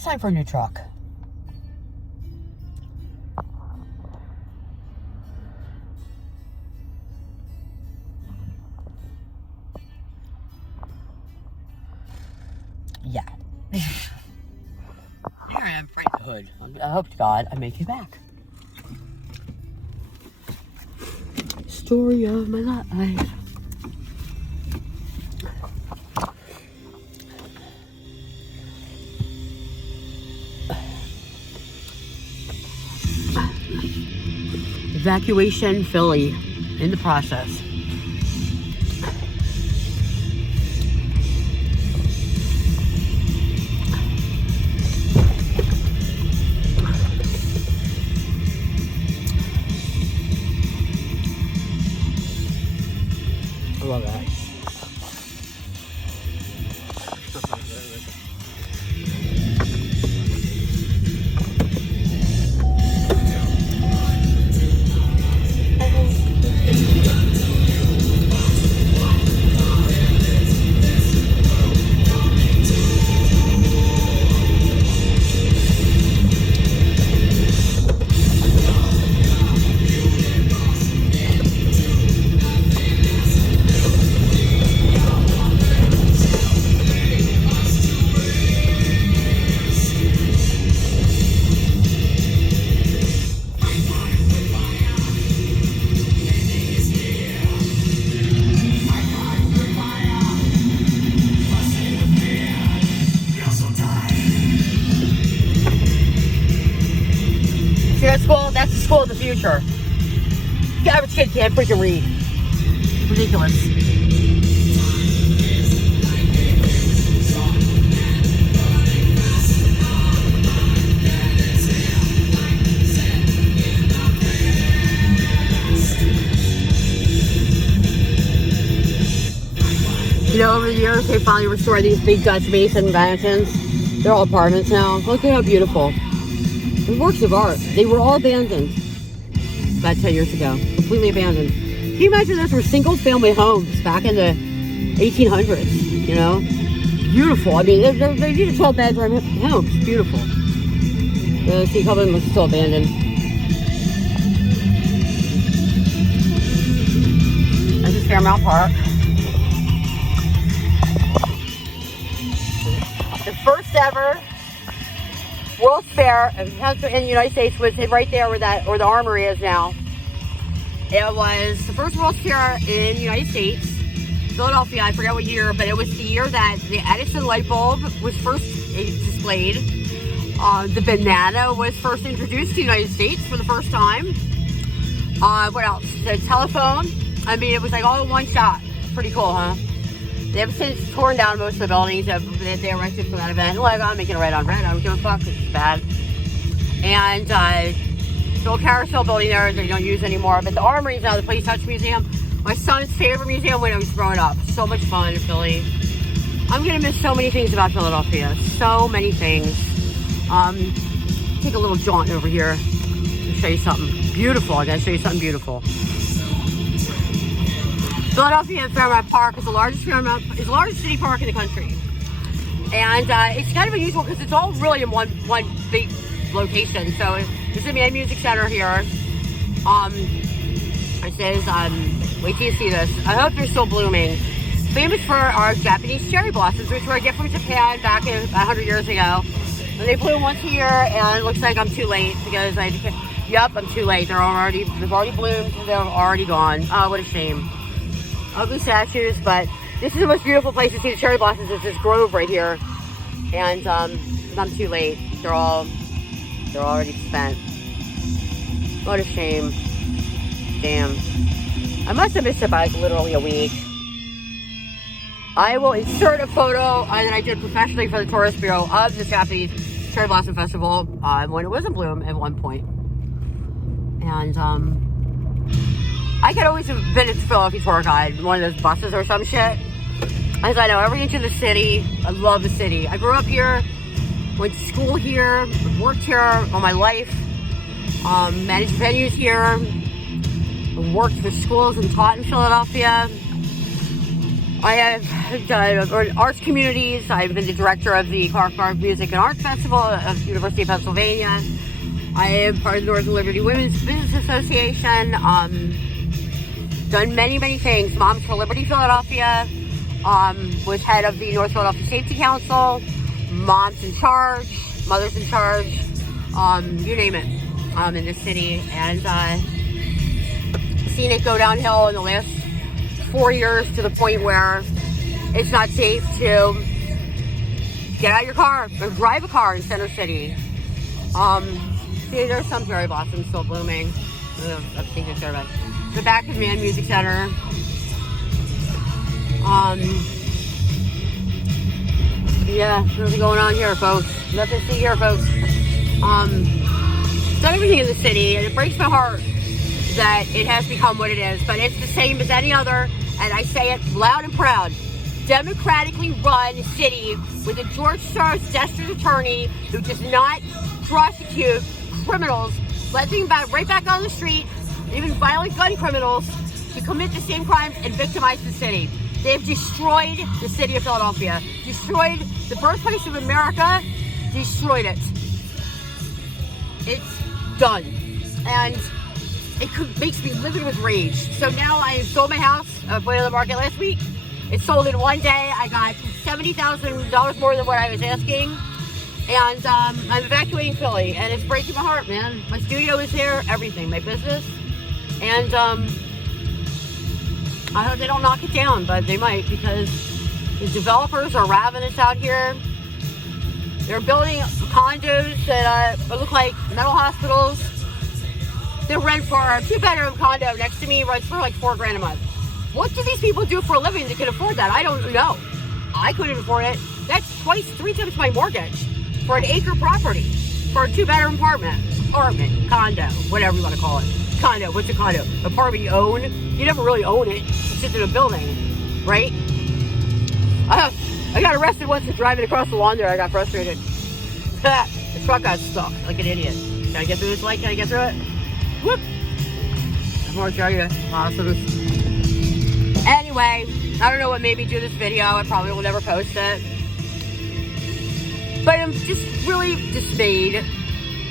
it's time for a new truck. Yeah. Here I am, right in the hood. I hope to God I make it back. Story of my life. Evacuation Philly in the process. I love that. That's the school of the future. The average kid can't freaking read. Ridiculous. You know, over the years, they finally restored these big Dutch Mason mansions. They're all apartments now. Look at how beautiful. The works of art. They were all abandoned about 10 years ago. Completely abandoned. Can you imagine those were single family homes back in the 1800s, you know? Beautiful. I mean, they need a 12 bedroom homes. Beautiful. See, a couple of them are still abandoned. This is Fairmount Park. The first ever World's Fair in the United States was right there where the armory is now. It was the first World's Fair in the United States, Philadelphia. I forget what year, but it was the year that the Edison light bulb was first displayed. The banana was first introduced to the United States for the first time. What else? The telephone. I mean, it was like all in one shot. Pretty cool, huh? They have since torn down most of the buildings that they erected for that event. Like, I'm making it red on red. I don't give a fuck. It's bad. And the old carousel building there, they don't use anymore. But the Armory is now the Place Touch Museum. My son's favorite museum when I was growing up. So much fun in Philly. I'm going to miss so many things about Philadelphia. So many things. Take a little jaunt over here to show you something beautiful. I got to show you something beautiful. Philadelphia Fairmount Park is the largest city park in the country, and it's kind of unusual because it's all really in one big location. So there's the main music center here. It says, wait till you see this. I hope they're still blooming. Famous for our Japanese cherry blossoms, which were a gift from Japan back 100 years ago. And they bloom once a year, and it looks like I'm too late because yep, I'm too late. They've already bloomed. They're already gone. Oh, what a shame. Ugly statues, but this is the most beautiful place to see the cherry blossoms. It's this grove right here, and I'm too late. They're already spent. What a shame. Damn. I must have missed it by like literally a week. I will insert a photo that I did professionally for the Tourist Bureau of the Japanese Cherry Blossom Festival when it was in bloom at one point, and I could always have been a Philadelphia tour guide, one of those buses or some shit. As I know every inch of the city. I love the city. I grew up here, went to school here, worked here all my life, managed venues here, worked for schools and taught in Philadelphia. I have done arts communities. I've been the director of the Clark Park Music and Arts Festival of the University of Pennsylvania. I am part of the Northern Liberty Women's Business Association. Done many, many things. Moms for Liberty Philadelphia. Was head of the North Philadelphia Safety Council. Moms in Charge. Mothers in Charge. You name it. In this city. And seen it go downhill in the last 4 years to the point where it's not safe to get out of your car or drive a car in Center City. See, there's some cherry blossoms still blooming. I'm thinking about the back of Man Music Center. Yeah, nothing going on here, folks. Nothing to see here, folks. Done everything in the city, and it breaks my heart that it has become what it is, but it's the same as any other, and I say it loud and proud, democratically run city with a George Soros district attorney who does not prosecute criminals, letting them right back on the street, even violent gun criminals, to commit the same crimes and victimize the city. They've destroyed the city of Philadelphia, destroyed the birthplace of America, destroyed it. It's done. And it makes me livid with rage. So now I sold my house. I put it on the market last week. It sold in one day. I got $70,000 more than what I was asking. And I'm evacuating Philly. And it's breaking my heart, man. My studio is there, everything, my business. And I hope they don't knock it down, but they might, because the developers are ravenous out here. They're building condos that look like mental hospitals. The rent for a 2-bedroom condo next to me rents for like $4,000 a month. What do these people do for a living that can afford that? I don't know. I couldn't afford it. That's 3 times my mortgage for an acre property for a 2-bedroom apartment, condo, whatever you want to call it. Condo, what's a condo? Apartment you own? You never really own it. It sits in a building, right? I got arrested once for driving across the lawn there. I got frustrated. The truck got stuck like an idiot. Can I get through this light? Can I get through it? Whoop! More cherry blossoms. Anyway, I don't know what made me do this video. I probably will never post it. But I'm just really dismayed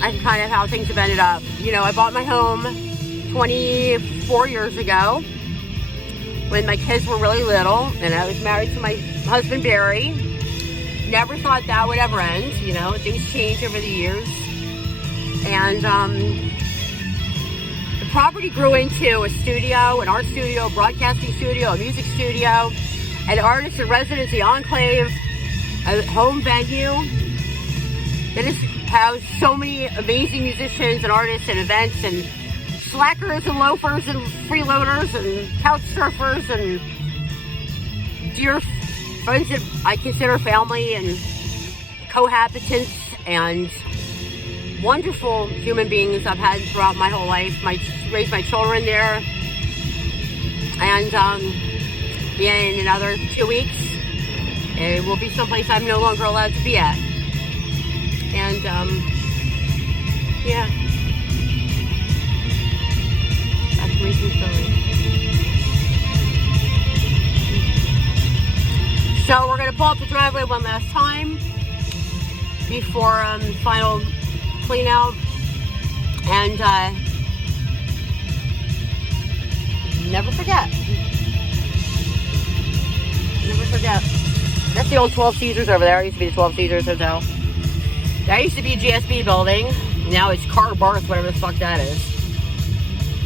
at kind of how things have ended up. You know, I bought my home 24 years ago when my kids were really little, and I was married to my husband, Barry. Never thought that would ever end. You know, things change over the years. And the property grew into a studio, an art studio, a broadcasting studio, a music studio, an artist and residency enclave, a home venue that has housed so many amazing musicians and artists and events and slackers and loafers and freeloaders and couch surfers and dear friends that I consider family and cohabitants and wonderful human beings I've had throughout my whole life. Raised my children there. And in another 2 weeks, it will be someplace I'm no longer allowed to be at. And yeah. That's Reason Philly. So we're going to pull up the driveway one last time before final clean out. And never forget. Never forget. That's the old 12 Caesars over there. It used to be the 12 Caesars Hotel. That used to be a GSB building. Now it's Car Barth, whatever the fuck that is.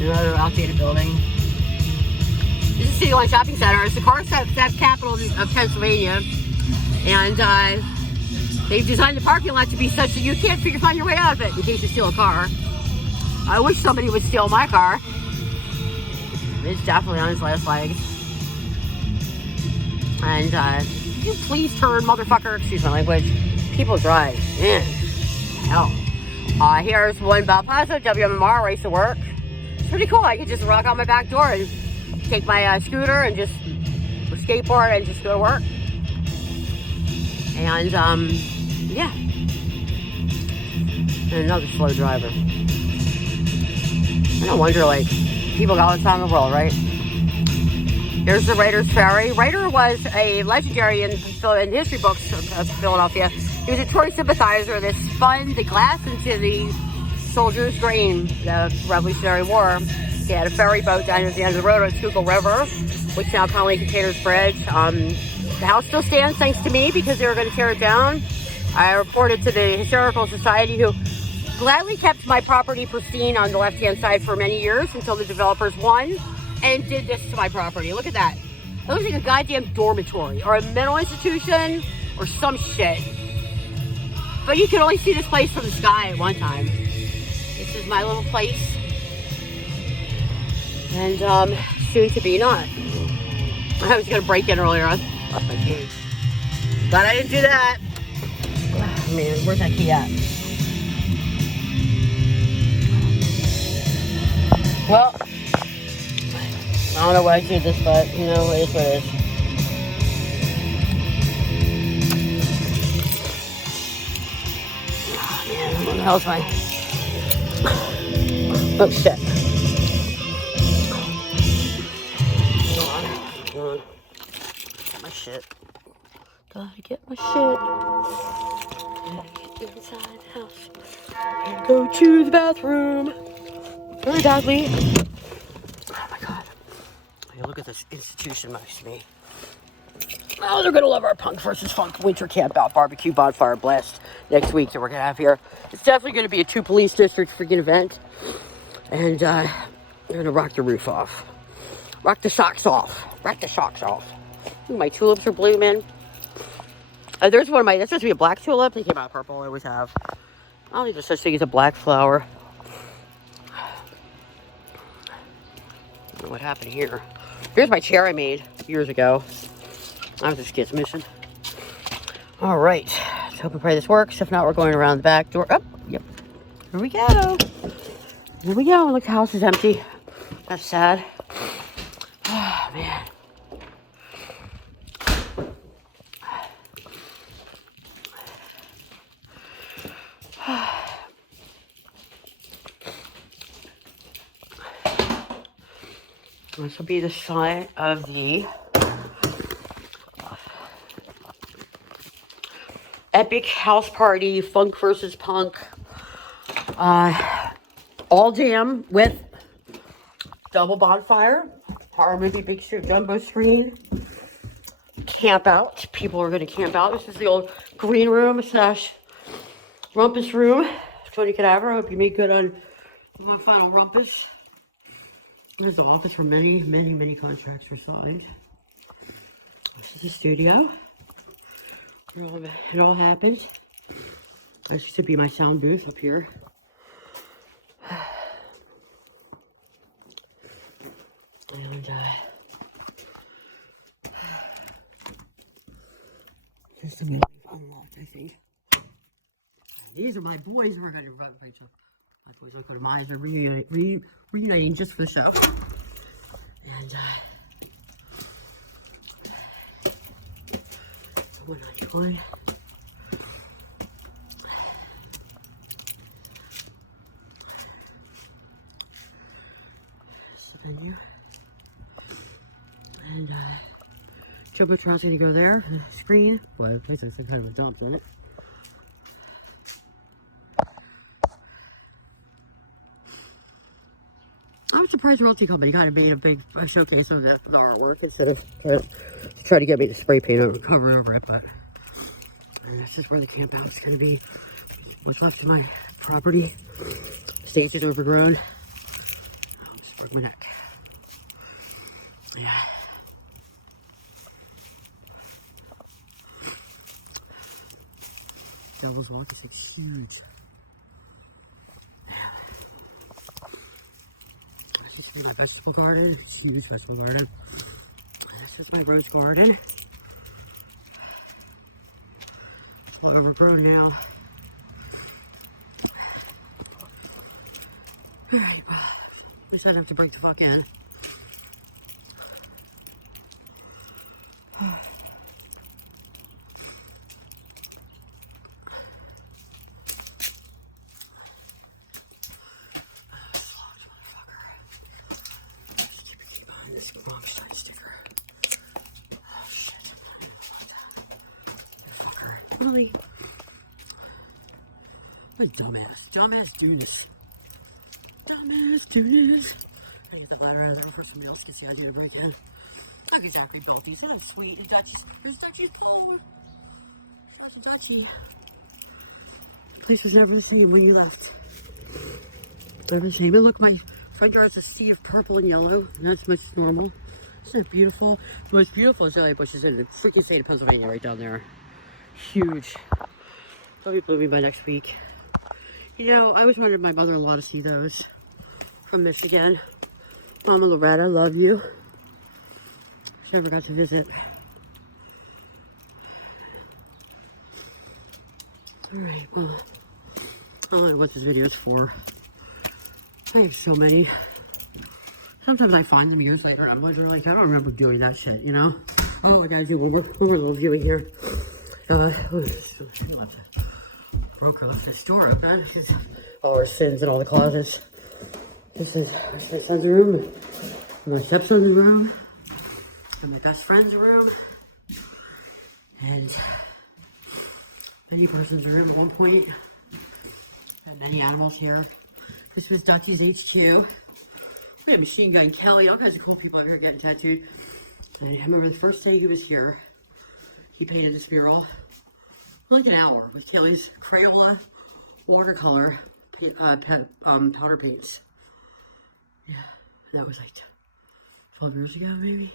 Another outdated building. This is City Line Shopping Center. It's the car theft capital of Pennsylvania. And they've designed the parking lot to be such that you can't find your way out of it in case you steal a car. I wish somebody would steal my car. It's definitely on its last legs. And you please turn, motherfucker. Excuse my language. People drive. Man, hell. Here's one Valparaiso, WMMR, race to work. It's pretty cool. I could just rock out my back door and take my scooter and just skateboard and just go to work. And, yeah. And another slow driver. I don't wonder, like, people got all the time in the world, right? There's the Writer's Ferry. Writer was a legendary in history books of Philadelphia. He was a Tory sympathizer that spun the glass into the soldiers' grain, the Revolutionary War. He had a ferry boat down at the end of the road on Schuylkill River, which now Colony Containers Bridge. The house still stands thanks to me because they were going to tear it down. I reported to the Historical Society, who gladly kept my property pristine on the left-hand side for many years until the developers won and did this to my property. Look at that. It looks like a goddamn dormitory or a mental institution or some shit. But you can only see this place from the sky at one time. This is my little place. And soon to be not. I was gonna break in earlier. I lost my key. But I didn't do that. Oh, man, where's that key at? Well, I don't know why I did this, but you know, it is what it is. Oh man, what the hell's my... Oh shit. Hold on. Get my shit. Gotta get my shit. Gotta get inside the house. And go to the bathroom. Very badly. Oh my god. Hey, look at this institution next to me. Oh, they're gonna love our Punk versus Funk winter camp out barbecue bonfire blast next week that we're gonna have here. It's definitely gonna be a 2 police district freaking event. And they're gonna rock the roof off. Rock the socks off. Rock the socks off. Ooh, my tulips are blooming. There's one of my, that's supposed to be a black tulip. They came out purple, I always have. I don't think there's such thing as a black flower. I don't know what happened here. Here's my chair I made years ago. I was just kids missing. All right, let's hope and pray this works. If not, we're going around the back door. Oh, yep. Here we go. Here we go. Look, the house is empty. That's sad. Oh, man. This will be the site of the epic house party, Funk versus Punk, all jam with double bonfire, horror movie big jumbo screen, camp out. People are going to camp out. This is the old green room slash rumpus room. Tony Cadaver, I hope you made good on my final rumpus. There's the office where many, many, many contracts were signed. This is the studio. It all happened. This used to be my sound booth up here. And this is going to be unlocked, I think. These are my boys. We're going to run my boys are going to mine. They're reuniting just for the show. And 191. This is the venue. And Jumbotron's going to go there. The screen. Well, the place is kind of a dump, isn't it? I'm surprised Realty Company kind of made a big showcase of the artwork instead of trying to get me to spray paint over, cover over it. But this is where the camp out is going to be. What's left of my property. Stage is overgrown. I'll just broke my neck. Yeah. Devil's Walk is like huge. This is my vegetable garden. It's a huge vegetable garden. This is my rose garden. It's all overgrown now. Alright, well, at least I don't have to break the fuck in. This wrong side sticker. Molly. What a dumbass. Dumbass Dunas. Dumbass Dunas. I get the ladder out of there before somebody else can see how to do it again. Not exactly built these. They're not sweet. The Dutchies. There's Dutchies. There's a Dutchie. The place was never the same when you left. Never the same. And look, my front yard's a sea of purple and yellow. Not as much as normal. Isn't it beautiful? The most beautiful azalea bushes in the freaking state of Pennsylvania right down there. Huge. They'll be blooming by next week. You know, I always wanted my mother-in-law to see those from Michigan. Mama Loretta, love you. She never got to visit. Alright, well, I don't know what this video is for. I have so many. Sometimes I find them years later and I'm wondering, like, I don't remember doing that shit, you know? Oh, I gotta do one more little viewing here. Broker left this door open because all our sins in all the closets. This is my son's room, my stepson's room, and my best friend's room, and many person's room at one point, and many animals here. This was Ducky's HQ. We had Machine Gun Kelly, all kinds of cool people out here getting tattooed. And I remember the first day he was here, he painted this mural, like an hour, with Kelly's Crayola watercolor powder paints. Yeah, that was like 12 years ago, maybe.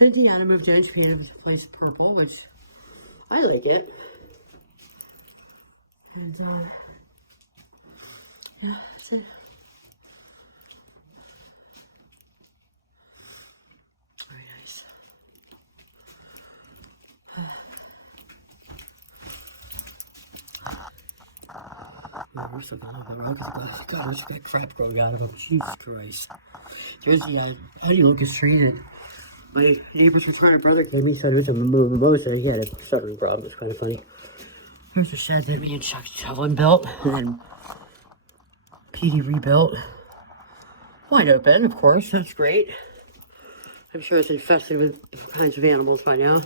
And Deanna moved in, she painted the place purple, which I like it. And, yeah, that's it. Very nice. We're still gonna have that rock at the glass. God, where's that crap growing out of him? Jesus Christ. There's the honey locust tree that my neighbor's retarded brother gave me, said it was a mimosa. He had a stuttering problem. It's kind of funny. There's the shed that me and Chuck Shovelin built, and then PD rebuilt. Wide open, of course. That's great. I'm sure it's infested with different kinds of animals by now.